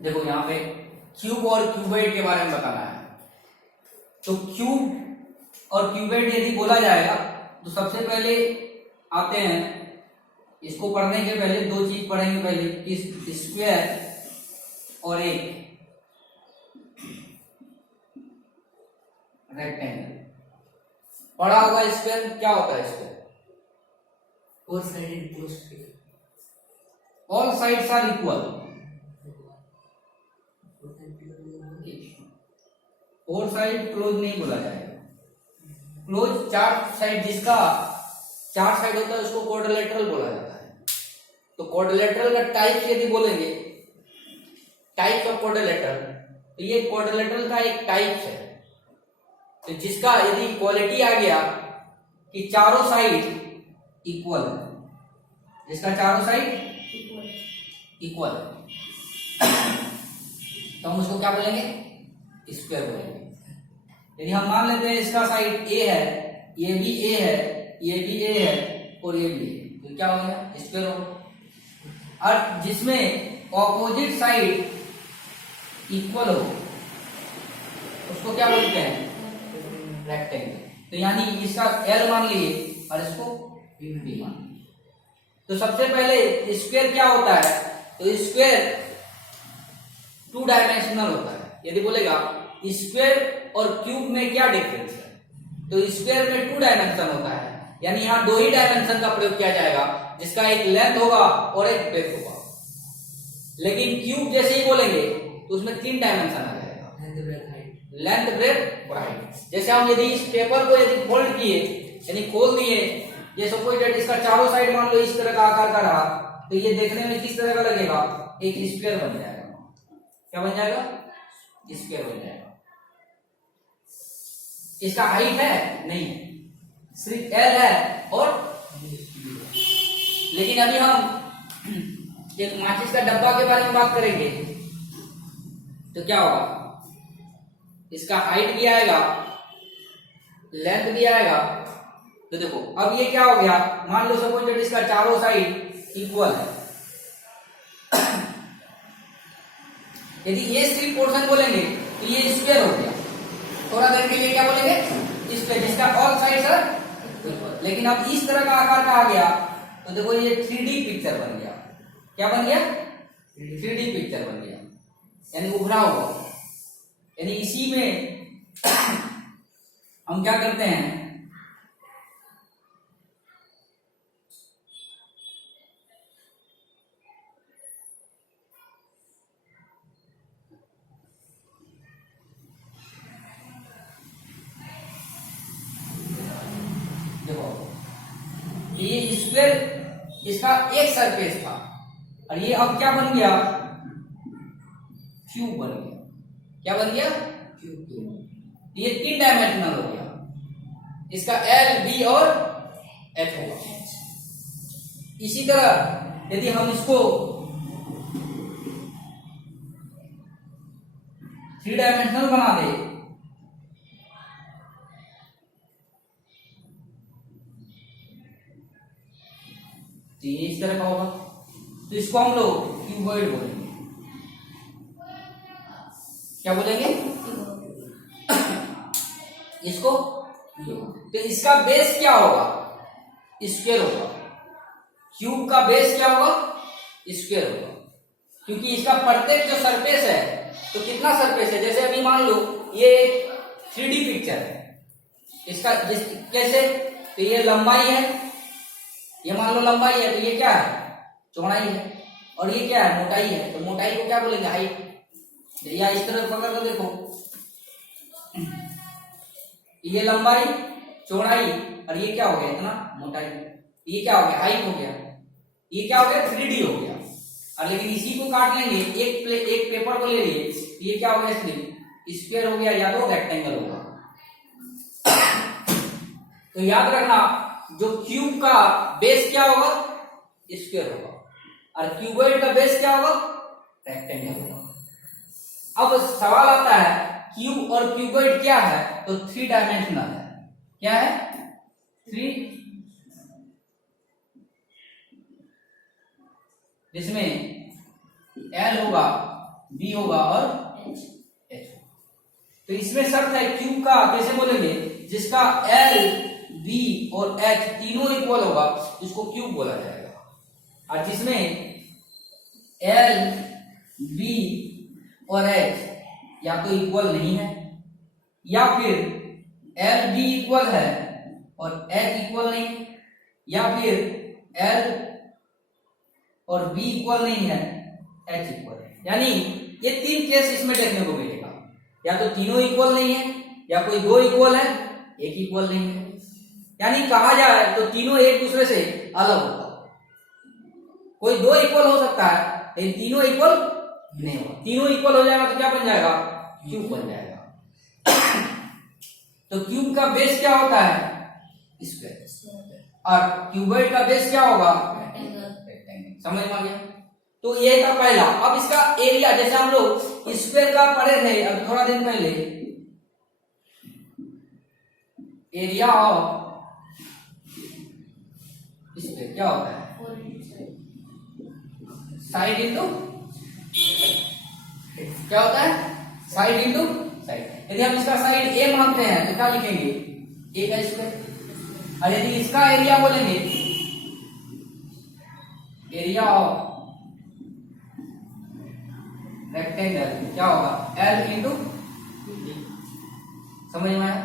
देखो यहाँ पे क्यूब और क्यूबॉइड के बारे में बताना है। तो क्यूब और क्यूबॉइड यदि बोला जाएगा तो सबसे पहले आते हैं, इसको पढ़ने के पहले दो चीज पढ़ेंगे। पहले कि स्क्वायर और एक रेक्टेंगल पढ़ा होगा। स्क्वायर क्या होता है? Square all sides are equal, four side close नहीं बोला जाएगा। क्लोज चार साइड, जिसका चार साइड होता है उसको क्वाड्रिलेटरल बोला जाता है। तो क्वाड्रिलेटरल का टाइप यदि बोलेंगे, टाइप ऑफ क्वाड्रिलेटरल, तो ये क्वाड्रिलेटरल का एक टाइप है। तो जिसका यदि इक्वालिटी आ गया कि चारों साइड इक्वल है, जिसका चारों साइड इक्वल है, तो हम उसको क्या बोलेंगे? स्क्वायर बोलेंगे। यदि हम मान लेते हैं इसका साइड ए है, ये भी ए है, ये भी ए है और ये भी ए, तो क्या हो गया? स्क्वायर हो गया। और जिसमें ऑपोजिट साइड इक्वल हो उसको क्या बोलते हैं? रेक्टेंगल। तो यानी इसका एल मान लिए और इसको बी मान लिए। तो सबसे पहले स्क्वायर क्या होता है? तो स्क्वायर टू डायमेंशनल होता है। यदि बोलेगा स्क्वायर और क्यूब में क्या डिफरेंस है, तो स्क्वायर में टू डायमेंशन होता है, यानी यहाँ दो ही डायमेंशन का प्रयोग किया जाएगा, जिसका एक लेंथ होगा और एक ब्रेथ होगा। लेकिन क्यूब जैसे ही बोलेंगे तो उसमें तीन डायमेंशन आ जाएगा, लेंथ, ब्रेथ और हाइट। जैसे हम यदि इस पेपर को यदि फोल्ड किए, यानी खोल दिए, ये सपोज दैट इसका चारों साइड मान लो इस तरह का आकार का रहा, तो ये देखने में किस तरह का लगेगा? एक स्क्वायर बन जाएगा। क्या बन जाएगा? स्क्वायर बन जाएगा। इसका हाइट है नहीं, सिर्फ एल है। और लेकिन अभी हम एक माचिस का डब्बा के बारे में बात करेंगे, तो क्या होगा? इसका हाइट भी आएगा, लेंथ भी आएगा। तो देखो अब ये क्या हो गया? मान लो सपोज दैट इसका चारों साइड इक्वल है। यदि ये सिर्फ पोर्शन बोलेंगे तो ये स्क्वायर हो गया। थोड़ा देर के लिए क्या बोलेंगे? स्क्वायर, जिसका ऑल साइड्स आर इक्वल। लेकिन अब इस तरह का आकार का आ गया तो देखो ये 3D पिक्चर बन गया। क्या बन गया? 3D पिक्चर बन गया, यानी उभरा हुआ। यानी इसी में हम क्या करते हैं? ये स्क्वायर इसका एक सरफेस था और ये अब क्या बन गया? क्यूब बन गया। क्या बन गया? क्यूब। ये तीन डायमेंशनल हो गया। इसका एल, बी और एफ होगा। इसी तरह यदि हम इसको थ्री डायमेंशनल बना दे, तो ये इस तरह का होगा। तो इसको हम लोग क्यूबॉइड बोलेंगे। क्या बोलेंगे? इसको। तो इसका बेस क्या होगा? स्क्वायर होगा। क्यूब का बेस क्या होगा? स्क्वायर होगा, क्योंकि इसका प्रत्येक जो सरफेस है, तो कितना सरफेस है? जैसे अभी मान लो ये एक 3D पिक्चर है इसका, कैसे? तो ये लंबाई है, ये मान लो लंबाई है, तो ये क्या है? चौड़ाई है। और ये क्या है? मोटाई है। तो मोटाई को क्या बोलेंगे? हाइट। या इस तरह पकड़ कर देखो, ये लंबाई, चौड़ाई और ये क्या हो गया? इतना मोटाई। ये क्या हो गया? हाइट हो गया। ये क्या हो गया? 3D हो गया। और लेकिन इसी को काट लेंगे, एक पेपर को ले लिए, ये क्या हो गया? स्क्वायर हो गया या तो रेक्टेंगल होगा। तो याद रखना, जो क्यूब का बेस क्या होगा? स्क्वायर होगा, और क्यूबॉइड का बेस क्या होगा? रेक्टेंगल होगा। अब सवाल आता है क्यूब और क्यूबॉइड क्या है? तो थ्री डायमेंशनल है। क्या है? थ्री जिसमें L होगा, B होगा और H होगा। तो इसमें शर्त है क्यूब का कैसे बोलेंगे, जिसका L, B और H तीनों इक्वल होगा इसको क्यूब बोला जाएगा, और जिसमें L, B और H या तो इक्वल नहीं है या फिर L, B इक्वल है और H इक्वल नहीं, या फिर L और B इक्वल नहीं है, H इक्वल है। यानी ये तीन केस इसमें देखने को मिलेगा, या तो तीनों इक्वल नहीं है, या कोई दो इक्वल है, एक इक्वल नहीं है। यानी कहा जाए तो तीनों एक दूसरे से अलग होगा। कोई दो इक्वल हो सकता है लेकिन तीनों इक्वल नहीं होगा। तीनों इक्वल हो जाएगा तो क्या बन जाएगा, क्यूब बन जाएगा। तो क्यूब का बेस क्या होता है, स्क्वायर, और क्यूबॉइड का बेस क्या होगा, रेक्टेंगल। समझ में आ गया। तो ये था पहला। अब इसका एरिया, जैसे हम लोग स्क्वायर का पढ़े थे अब थोड़ा दिन पहले, एरिया ऑफ स्क्वायर क्या होता है, साइड इंटू, क्या होता है, साइड इंटू साइड। यदि हम इसका साइड ए मानते हैं तो क्या लिखेंगे, ए का स्क्वायर, और यदि इसका एरिया बोलेंगे, एरिया ऑफ रेक्टेंगल क्या होगा, L इंटू D। समझ में आया।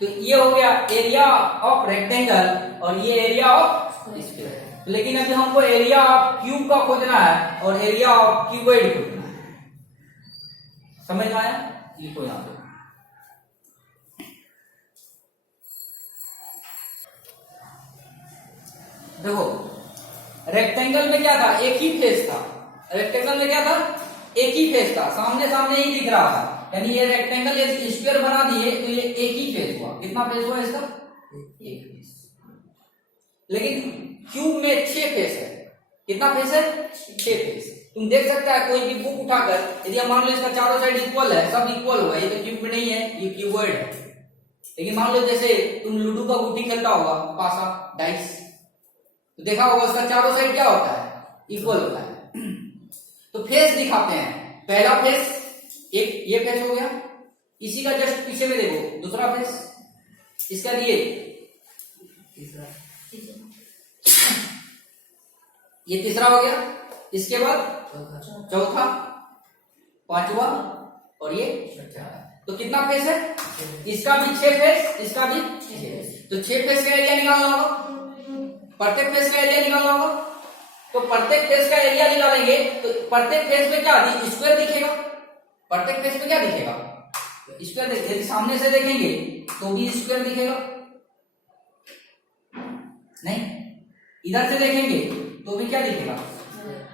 तो ये हो गया एरिया ऑफ रेक्टेंगल और ये एरिया ऑफ स्क्वायर। लेकिन अभी हमको एरिया ऑफ क्यूब का खोजना है और एरिया ऑफ क्यूबॉइड खोजना है। समझ में आया। लिखो यहां पे, देखो रेक्टेंगल में क्या था, एक ही फेस था। रेक्टेंगल में क्या था, एक ही फेस था, सामने सामने ही दिख रहा था। यानी ये रेक्टेंगल ये स्क्वायर बना दिए तो ये एक ही फेस हुआ। कितना फेस हुआ इसका, एक फेस। लेकिन क्यूब में 6 फेस है। कितना फेस है, 6 फेस। तुम देख सकता है कोई भी बुक उठाकर, यदि मान लो इसका चारों साइड इक्वल है, सब इक्वल होगा, ये तो क्यूब में नहीं है, ये क्यूबॉइड है। लेकिन मान लो जैसे तुम लूडो का गुट्टी खेलता होगा, पासा डाइस, तो देखा होगा उसका चारों साइड क्या होता है, इक्वल होता है। तो फेस दिखाते हैं। पहला फेस, एक ये फेस हो गया, इसी का जस्ट पीछे में देखो दूसरा फेस, इसका लिए ये तीसरा हो गया, इसके बाद चौथा, पांचवा और ये छठा। तो कितना फेस है, इसका भी 6 फेस, इसका भी 6 फेस। तो 6 फेस का एरिया निकालना होगा, प्रत्येक फेस का एरिया निकालना होगा। तो प्रत्येक फेस का एरिया निकालेंगे तो प्रत्येक फेस में क्या स्क्वायर दिखेगा। प्रत्येक फेस में क्या दिखेगा, स्क्वायर। यदि सामने से देखेंगे तो भी स्क्वायर दिखेगा, नहीं इधर से देखेंगे तो भी क्या दिखेगा,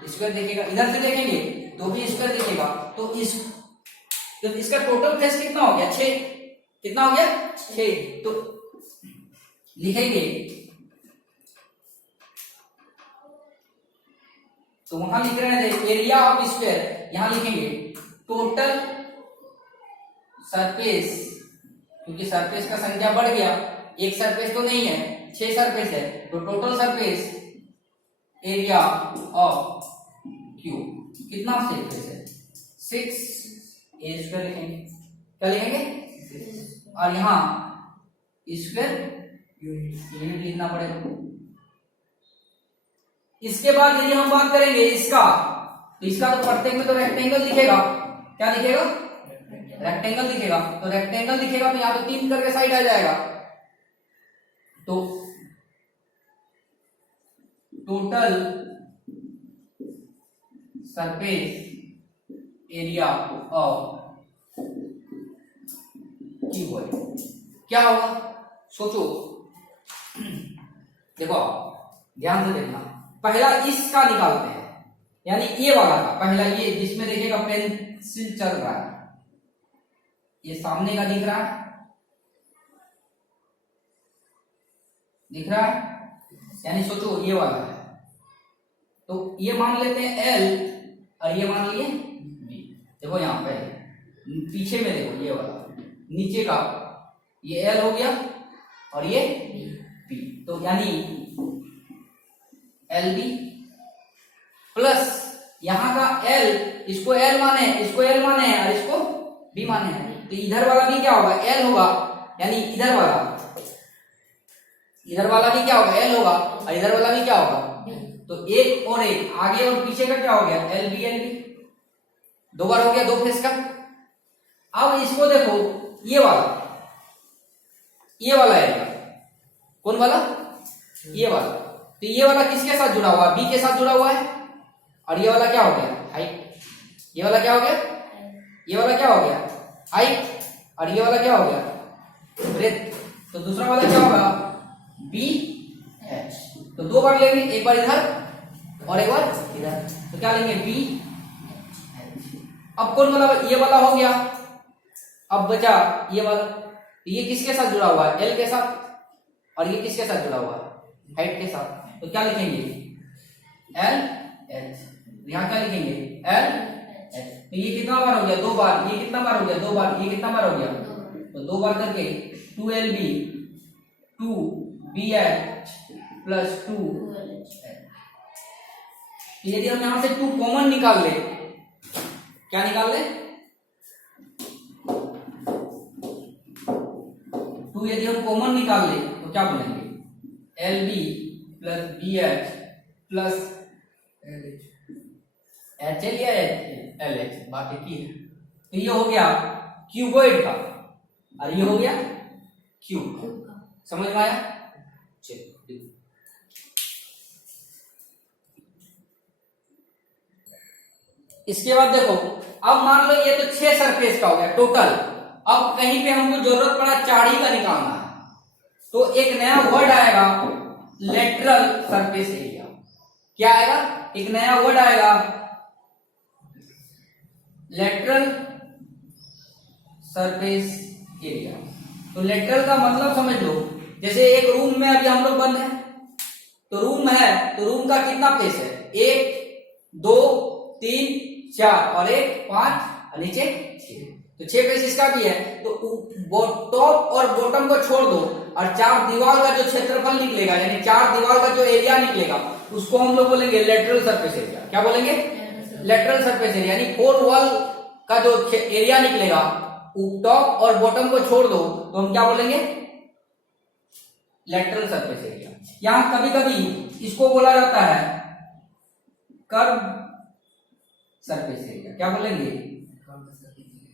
स्क्वायर दिखेगा। इधर से देखेंगे तो भी स्क्वायर दिखेगा। तो इसका टोटल फेस कितना हो गया, 6। कितना हो गया, 6। तो लिखेंगे, तो वहां लिख रहे हैं एरिया ऑफ स्क्वायर, यहां लिखेंगे टोटल सरफेस, क्योंकि सरफेस का संख्या बढ़ गया, एक सरफेस तो नहीं है, 6 सरफेस है। तो total surface area of cube कितना सरफेस है, 6 ए स्क्वायर लिखेंगे। क्या लिखेंगे, और यहां स्क्वायर यूनिट लिखना पड़ेगा। इसके बाद यदि हम बात करेंगे इसका, तो इसका तो प्रत्येक में तो रेक्टेंगल दिखेगा। क्या दिखेगा, रेक्टेंगल दिखेगा। तो रेक्टेंगल दिखेगा तो यहां तो 3 करके साइड आ जाएगा। तो total surface area of cuboid क्या होगा, सोचो। देखो ध्यान से देखना, पहला इसका निकालते हैं, यानी ये वाला का पहला, ये जिसमें देखिएगा पेंसिल चल रहा है, ये सामने का दिख रहा है, दिख रहा है, यानी सोचो ये वाला है। तो ये मान लेते हैं L और ये मान लिए B। देखो यहां पे पीछे में देखो, ये वाला नीचे का ये L हो गया और ये B। तो यानी LB प्लस यहाँ का L, इसको L माने, इसको L माने और इसको B माने हैं, तो इधर वाला भी क्या होगा, L होगा, यानी इधर वाला भी क्या होगा, L होगा, और इधर वाला भी क्या होगा, तो एक और एक, आगे और पीछे का क्या हो गया, LB LB, दो बार हो गया, दो फेस का। अब इसको देखो, ये वाला एरिया, कौन वाला, ये वाला, तो ये वाला किसके साथ जुड़ा हुआ है, B के साथ जुड़ा हुआ है, और ये वाला क्या हो गया, हाइट, ये वाला क्या हो गया, ये वाला क्या हो गया, हाइट, और ये वाला क्या हो गया, ब्रेथ, तो दूसरा वाला क्या होगा, BH, तो दो बार लेंगे, एक बार इधर और एक बार इधर, तो क्या लेंगे, BH। अब कौन वाला, ये वाला हो गया, अब बचा ये वाला, तो ये किसके साथ जुड़ा हुआ है, L के साथ, और ये किसके साथ जुड़ा हुआ है, हाइट के साथ, तो क्या लिखेंगे, LH, यहाँ क्या लिखेंगे, LH, तो ये कितना बार हो गया, दो बार, ये कितना बार हो गया, दो बार, ये कितना बार हो गया, तो दो बार करके 2LB 2BH प्लस 2LH। यदि हम यहां से 2 कॉमन निकाल ले, क्या निकाल ले, 2 यदि हम कॉमन निकाल ले तो क्या बनेंगे, LB plus BH plus HL या LH, बात एक ही है। तो ये हो गया क्यूबॉइड का, और ये हो गया क्यूब का, समझ में आया, चलो। इसके बाद देखो, अब मान लो ये तो 6 सरफेस का हो गया टोटल, अब कहीं पे हमको जरूरत पड़ा चाड़ी का निकालना है, तो एक नया वर्ड आएगा, लेटरल सरफेस एरिया। क्या आएगा, एक नया वर्ड आएगा, लेटरल सरफेस एरिया। तो लेटरल का मतलब समझ लो, जैसे एक रूम में अभी हम लोग बंद है, तो रूम है, तो रूम का कितना फेस है, 1 2 3 4 और 1 5 और नीचे 6, तो 6 फेस इसका भी है। तो टॉप और बॉटम को छोड़ दो, और 4 दीवार का जो क्षेत्रफल निकलेगा, यानी 4 दीवार का जो एरिया निकलेगा, उसको हम लोग बोलेंगे लेटरल सरफेस एरिया। क्या बोलेंगे, लेटरल सरफेस एरिया, यानी 4 वॉल का जो एरिया निकलेगा, टॉप और बॉटम को छोड़ दो, तो हम क्या बोलेंगे, लेटरल सरफेस एरिया। यहां कभी कभी इसको बोला जाता है कर्व सरफेस एरिया। क्या बोलेंगे,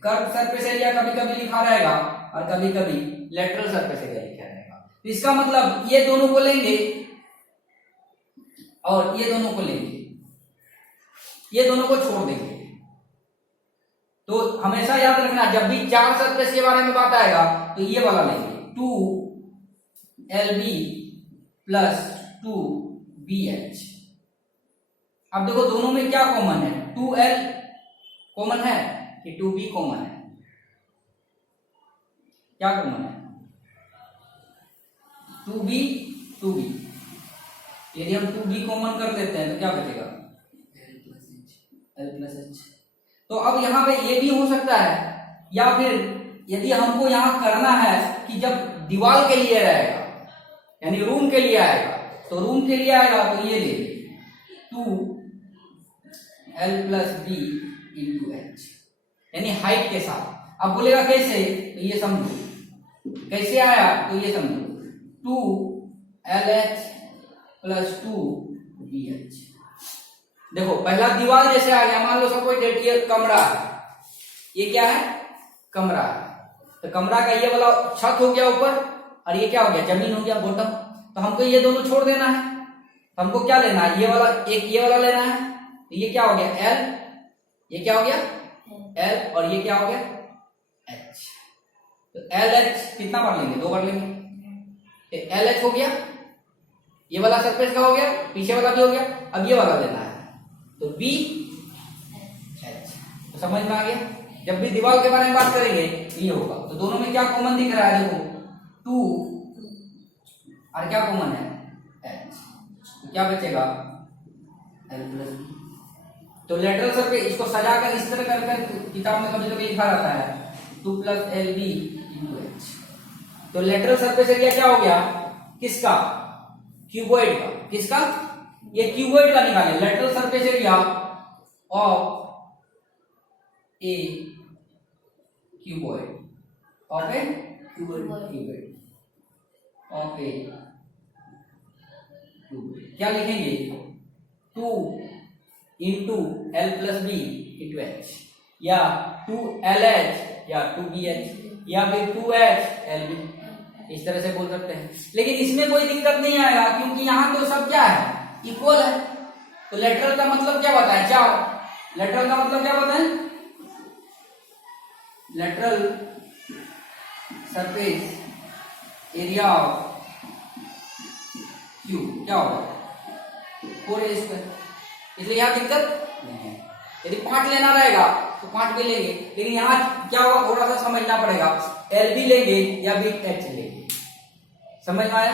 कर्व सरफेस एरिया कभी कभी लिखा रहेगा, और कभी कभी लेटरल सरफेस एरिया लिखा रहेगा। तो इसका मतलब ये दोनों को लेंगे और ये दोनों को लेंगे, ये दोनों को छोड़ देंगे। तो हमेशा याद रखना, जब भी 4 सरफेस के बारे में बात आएगा तो ये वाला लेंगे, 2LB प्लस 2BH। अब देखो दोनों में क्या कॉमन है, 2L कॉमन है कि 2B कॉमन है, क्या कॉमन है, 2B 2B। यदि हम 2B कॉमन कर देते हैं तो क्या बचेगा, L प्लस H। तो अब यहां पे ये भी हो सकता है, या फिर यदि हमको यहां करना है कि जब दीवार के लिए रहेगा, यानी रूम के लिए आएगा, तो रूम के लिए आएगा तो ये ले 2L plus B into H, यानी हाइट के साथ। अब बोलेगा कैसे, तो ये समझो कैसे आया, तो ये समझो 2LH प्लस 2BH। देखो पहला दीवार जैसे आ गया, मान लो सपोज दैट ये कमरा है, ये क्या है, कमरा है, तो कमरा का ये वाला छत हो गया ऊपर, और ये क्या हो गया, जमीन हो गया बॉटम। तो हमको ये दोनों छोड़ देना है, तो हमको क्या लेना है, ये वाला, एक ये वाला लेना है, तो ये क्या हो गया L, ये क्या हो गया L, और ये क्या हो गया H। तो LH कितना बार लेंगे, 2 बार लेंगे, LH हो गया, ये वाला सरफेस का हो गया, पीछे वाला भी हो गया, अब ये वाला लेना है, तो BH। तो समझ में आ गया, जब भी दीवार के बारे में बात करेंगे ये होगा। तो दोनों में क्या कॉमन दिख रहा है, देखो 2 और क्या कॉमन है H, तो क्या बचेगा L प्लस B। तो लेटरल सरफेस, इसको सजाकर इस तरह कर किताब में कभी कभी लिखा रहता है 2 प्लस LB इंटू H। तो लेटरल सरफेस एरिया क्या हो गया, किसका, क्यूबॉइड का, किसका, ये क्यूबॉइड का निकालें, lateral surface area of a cuboid of a cuboid of a cuboid. क्या लिखेंगे? 2 into L plus B into H, या 2LH या 2BH, या फिर 2HLB, इस तरह से बोल सकते हैं। लेकिन इसमें कोई दिक्कत नहीं आएगा क्योंकि यहाँ तो सब क्या है? इक्वल है। तो लेटरल का मतलब क्या बताएं? 4। लेटरल का मतलब क्या बताएं? Lateral surface area of Q क्या होगा? 4A²। इसलिए यहाँ दिक्कत नहीं है। यदि 5 लेना रहेगा तो 5 भी लेंगे, लेकिन यहाँ क्या होगा थोड़ा सा समझना पड़ेगा। LB लेंगे या BH लेंगे, समझ में आया?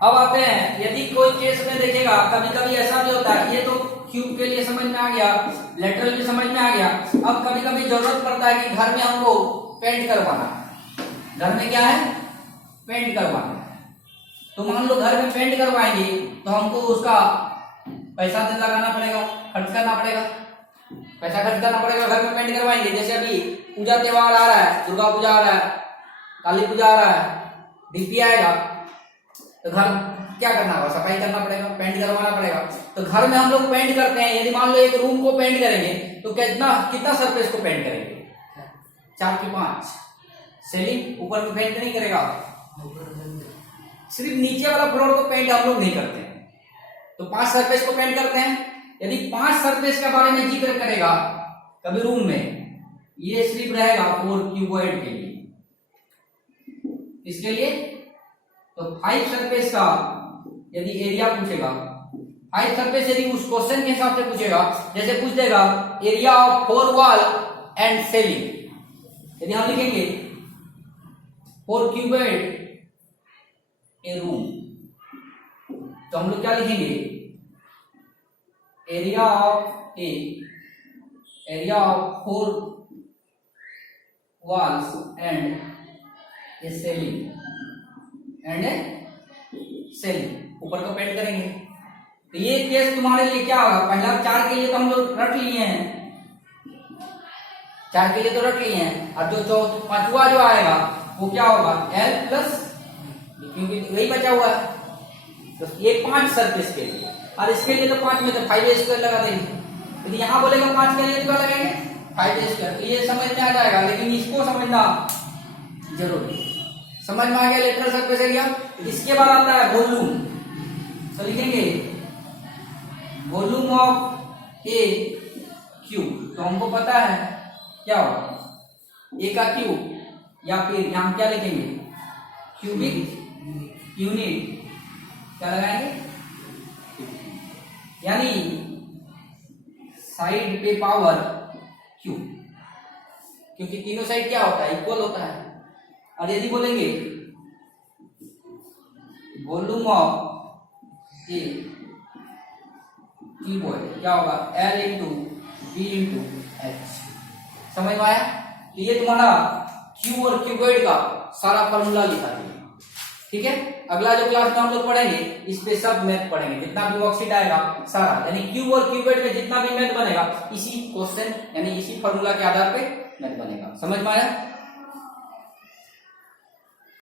अब आते हैं, यदि कोई केस में देखेगा, कभी कभी ऐसा भी होता है, ये तो क्यूब के लिए समझ में आ गया, लेटरल भी समझ में आ गया। अब कभी कभी जरूरत पड़ता है कि घर में हमको पेंट करवाना, घर में क्या है? पेंट करवाना। तो मान लो घर में पेंट करवाएंगे तो हमको उसका पैसा लगाना पड़ेगा, खर्च करना पड़ेगा, पैसा खर्च करना पड़ेगा। घर में पेंट करवाएंगे, जैसे अभी पूजा त्योहार आ रहा है, दुर्गा पूजा आ रहा है, काली पूजा आ रहा है, दीपी आएगा, तो घर क्या करना होगा? सफाई करना पड़ेगा, पेंट करवाना पड़ेगा। तो घर में हम लोग पेंट करते हैं। यदि मान लो एक रूम को पेंट करेंगे तो कितना सरफेस को पेंट करेंगे? 4 की 5। सीलिंग ऊपर में पेंट नहीं करेगा, सिर्फ नीचे वाला फ्लोर को पेंट हम लोग नहीं करते हैं। तो 5 सरफेस को पेंट करते हैं। यदि 5 सरफेस के बारे में जिक्र करेगा कभी रूम में, ये सिर्फ रहेगा 4 क्यूबॉइड के लिए। इसके लिए तो 5 सरफेस का यदि एरिया पूछेगा, 5 सरफेस यदि उस क्वेश्चन के हिसाब से पूछेगा, जैसे पूछ देगा area of 4 wall and ceiling, यदि हम लिखेंगे 4 क्यूबॉइड ए रूम, तो हम लोग क्या लिखेंगे? Area of area of 4 walls and A ceiling ऊपर का पेंट करेंगे। तो ये केस तुम्हारे लिए क्या होगा? पहला 4 के लिए तो हम लोग रट लिए हैं, 4 के लिए तो रट लिए हैं। और जो 5वां जो आएगा वो क्या होगा? L प्लस, क्योंकि वही बचा हुआ है। तो ये 5 सरफेस के लिए, और इसके लिए तो 5 में तो 5A² लगा देंगे। यदि यहाँ बोलेगा 5 के लिए तो क्या लगाएंगे? 5A²। तो ये समझ में आ जाएगा, लेकिन इसको समझना जरूरी है। समझ में आ गया लेटरल सरफेस एरिया? इसके बाद आता है वॉल्यूम। तो लिखेंगे वॉल्यूम ऑफ ए क्यूब। तो हमको पता है क्या होगा? ए का क्यूब, या फिर यहां क्या लिखेंगे? Cubic unit. क्या लगाएंगे? यानी साइड पे पावर क्यू, क्योंकि तीनों साइड क्या होता है? इक्वल होता है। और यदि बोलेंगे वॉल्यूम ऑफ ए क्यूबॉइड, क्या होगा? L into B into H. समझ में आया? तो ये तुम्हारा क्यूब और क्यूबॉइड का सारा फॉर्मूला लिखा दिया। ठीक है, अगला जो क्लास में हम लोग पढ़ेंगे इस पे सब मैथ पढ़ेंगे, जितना भी वर्कशीट आएगा सारा, यानी क्यूब और क्यूबॉइड में जितना भी मैथ बनेगा इसी क्वेश्चन यानी इसी फॉर्मूला के आधार पे मैथ बनेगा। समझ में आया?